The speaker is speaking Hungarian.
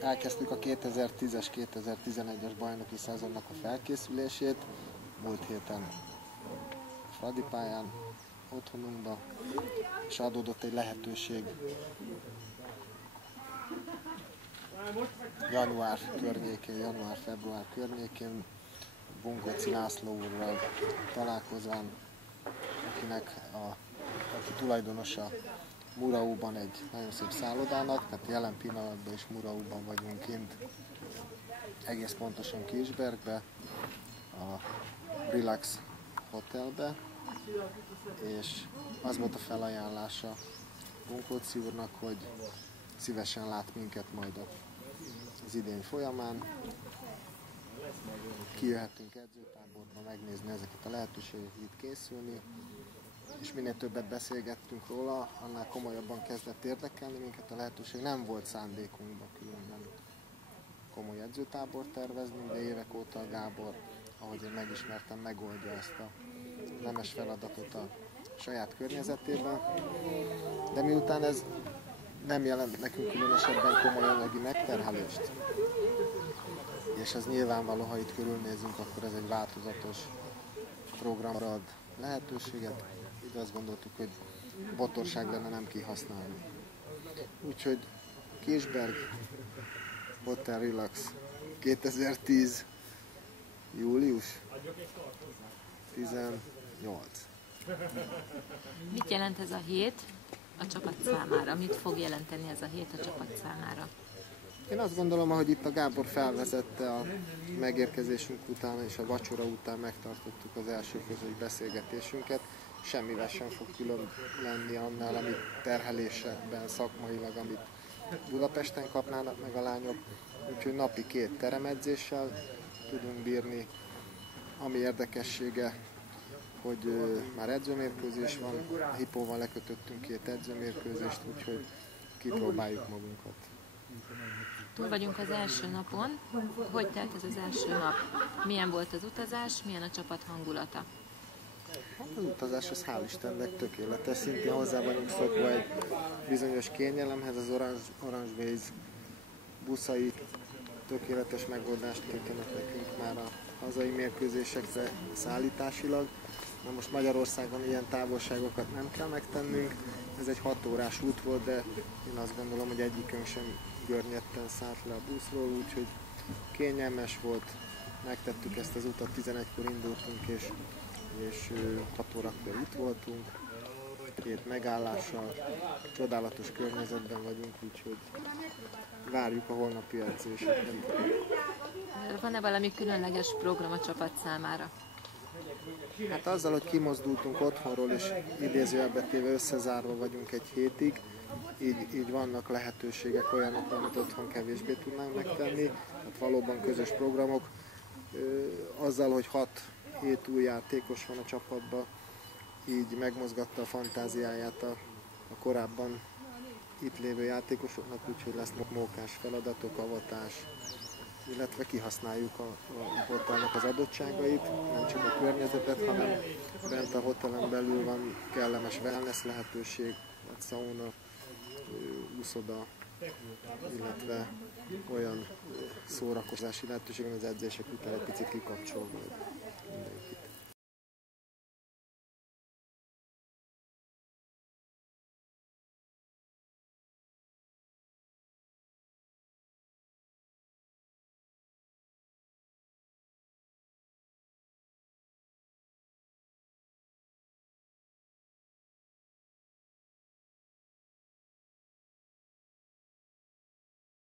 elkezdtük a 2010-es, 2011-es bajnoki szezonnak a felkészülését. Múlt héten a Fradi pályán, otthonunkba, és adódott egy lehetőség január-február környékén Bunkoci László úrral találkozván, aki tulajdonosa Muraúban egy nagyon szép szállodának, tehát jelen pillanatban is Muraúban vagyunk kint, egész pontosan Kisbergbe, a Relax Hotelbe, és az volt a felajánlása Bunkoci úrnak, hogy szívesen lát minket majd az idény folyamán. Kijöhetünk edzőtáborba megnézni ezeket a lehetőségeket, itt készülni, és minél többet beszélgettünk róla, annál komolyabban kezdett érdekelni minket a lehetőség. Nem volt szándékunkban különben komoly edzőtábort tervezni, de évek óta a Gábor, ahogy én megismertem, megoldja ezt a nemes feladatot a saját környezetében. De miután ez nem jelent nekünk különösebben komoly anyagi megterhelést, és ez nyilvánvaló, ha itt körülnézünk, akkor ez egy változatos programra ad lehetőséget. Így azt gondoltuk, hogy botorság lenne nem kihasználni. Úgyhogy Kisberg Hotel Relax 2010. július 18. Mit jelent ez a hét a csapat számára? Mit fog jelenteni ez a hét a csapat számára? Én azt gondolom, ahogy itt a Gábor felvezette, a megérkezésünk után és a vacsora után megtartottuk az első közös beszélgetésünket. Semmivel sem fog külön lenni annál, amit terhelésben szakmailag, amit Budapesten kapnának meg a lányok. Úgyhogy napi 2 teremedzéssel tudunk bírni. Ami érdekessége, hogy már edzőmérkőzés van, a Hippóval lekötöttünk 2 edzőmérkőzést, úgyhogy kipróbáljuk magunkat. Túl vagyunk az első napon. Hogy telt ez az első nap? Milyen volt az utazás, milyen a csapat hangulata? Hát az utazás az hál' Istennek tökéletes, szintén hozzá vagyunk szokva egy bizonyos kényelemhez, az Orange buszai tökéletes megoldást nyújtanak nekünk már a hazai mérkőzésekre szállításilag. Na most Magyarországon ilyen távolságokat nem kell megtennünk, ez egy 6 órás út volt, de én azt gondolom, hogy egyikünk sem görnyetten szállt le a buszról, úgyhogy kényelmes volt, megtettük ezt az utat, 11-kor indultunk, és 6 órakor itt voltunk, 2 megállással, csodálatos környezetben vagyunk, úgyhogy várjuk a holnapi edzéseket. Van-e valami különleges program a csapat számára? Hát azzal, hogy kimozdultunk otthonról, és idézőjelbe téve összezárva vagyunk egy hétig, így vannak lehetőségek olyanokra, amit otthon kevésbé tudnánk megtenni. Tehát valóban közös programok. Azzal, hogy 6-7 új játékos van a csapatban, így megmozgatta a fantáziáját a korábban itt lévő játékosoknak, úgyhogy lesznek mókás feladatok, avatás, illetve kihasználjuk a hotelnek az adottságait, nem csak a környezetet, hanem bent a hotelen belül van kellemes wellness lehetőség, vagy sauna, úszoda, illetve olyan szórakozási lehetőség, ami az edzések után egy picit kikapcsol.